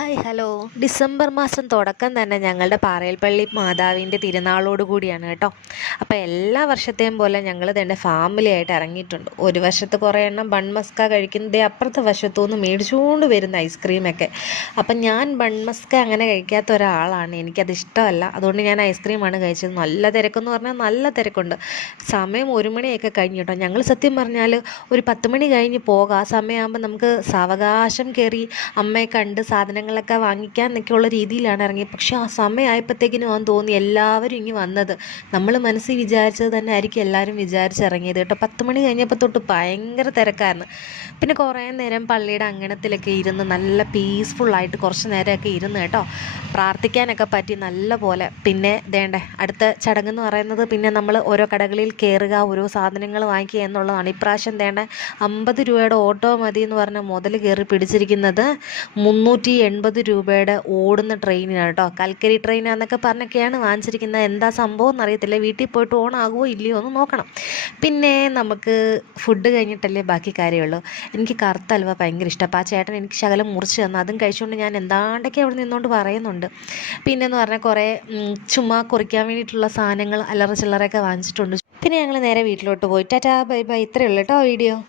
Hi hello. December മാസം തുടക്കം തന്നെ ഞങ്ങളുടെ പാറേൽപ്പള്ളി മാതാവിൻ്റെ തിരുനാളോട് കൂടിയാണ് കേട്ടോ. അപ്പോൾ എല്ലാ വർഷത്തെയും പോലെ ഞങ്ങൾ തന്നെ ഫാമിലി ആയിട്ട് ഇറങ്ങിയിട്ടുണ്ട്. ഒരു വശത്ത് കുറേ എണ്ണം ബൺമസ്ക കഴിക്കുന്നത്, അപ്പുറത്തെ വശത്തുനിന്ന് മേടിച്ചുകൊണ്ട് വരുന്ന ഐസ്ക്രീമൊക്കെ. അപ്പം ഞാൻ ബൺമസ്ക അങ്ങനെ കഴിക്കാത്ത ഒരാളാണ്, എനിക്കത് ഇഷ്ടമല്ല. അതുകൊണ്ട് ഞാൻ ഐസ്ക്രീമാണ് കഴിച്ചത്. നല്ല തിരക്കെന്ന് പറഞ്ഞാൽ നല്ല തിരക്കുണ്ട്. സമയം 1 മണിയൊക്കെ കഴിഞ്ഞു കേട്ടോ. ഞങ്ങൾ സത്യം പറഞ്ഞാൽ ഒരു 10 മണി കഴിഞ്ഞ് പോകാം. ആ സമയമാകുമ്പോൾ നമുക്ക് സാവകാശം കയറി അമ്മയെ കണ്ട് സാധനങ്ങളൊക്കെ വാങ്ങിക്കാൻ എന്നൊക്കെയുള്ള രീതിയിലാണ് ഇറങ്ങിയത്. പക്ഷെ ആ സമയമായപ്പോഴത്തേക്കിനും അവൻ തോന്നി എല്ലാവരും ഇങ്ങ് വന്നത്. നമ്മൾ മനസ്സിൽ വിചാരിച്ചത് തന്നെ ആയിരിക്കും എല്ലാവരും വിചാരിച്ചിറങ്ങിയത് കേട്ടോ. 10 മണി കഴിഞ്ഞപ്പോൾ തൊട്ട് ഭയങ്കര തിരക്കായിരുന്നു. പിന്നെ കുറേ നേരം പള്ളിയുടെ അങ്കണത്തിലൊക്കെ ഇരുന്ന് നല്ല പീസ്ഫുള്ളായിട്ട് കുറച്ച് നേരമൊക്കെ ഇരുന്ന് കേട്ടോ. പ്രാർത്ഥിക്കാനൊക്കെ പറ്റി നല്ല പോലെ. പിന്നെ ദേണ്ടേ അടുത്ത ചടങ്ങെന്ന് പറയുന്നത് പിന്നെ നമ്മൾ ഓരോ കടകളിൽ കയറുക, ഓരോ സാധനങ്ങൾ വാങ്ങിക്കുക എന്നുള്ളതാണ്. ഇപ്രാവശ്യം ദേണ്ട 50 രൂപയുടെ ഓട്ടോ മതി എന്ന് പറഞ്ഞ മുതൽ കയറി പിടിച്ചിരിക്കുന്നത് 380 രൂപയുടെ ഓടുന്ന ട്രെയിനിനാണ് കേട്ടോ. കൽക്കരി ട്രെയിനാന്നൊക്കെ പറഞ്ഞൊക്കെയാണ് വാങ്ങിച്ചിരിക്കുന്നത്. എന്താ സംഭവം എന്നറിയത്തില്ല. വീട്ടിൽ പോയിട്ട് ഓണാകുമോ ഇല്ലയോ എന്ന് നോക്കണം. പിന്നെ നമുക്ക് ഫുഡ് കഴിഞ്ഞിട്ടല്ലേ ബാക്കി കാര്യമുള്ളൂ. എനിക്ക് കറുത്ത ഹൽവ ഭയങ്കര ഇഷ്ടം. അപ്പോൾ ആ ചേട്ടൻ എനിക്ക് ശകലം മുറിച്ച് തന്നു. അതും കഴിച്ചുകൊണ്ട് ഞാൻ എന്താണ്ടൊക്കെ അവിടെ നിന്നുകൊണ്ട് പറയുന്നുണ്ട്. പിന്നെയെന്ന് പറഞ്ഞാൽ കുറേ ചുമ്മാ കുറിക്കാൻ വേണ്ടിയിട്ടുള്ള സാധനങ്ങൾ അല്ലറ ചില്ലറയൊക്കെ വാങ്ങിച്ചിട്ടുണ്ട്. പിന്നെ ഞങ്ങൾ നേരെ വീട്ടിലോട്ട് പോയി. Tata bye bye. ഇത്രയേ ഉള്ളൂ കേട്ടോ വീഡിയോ.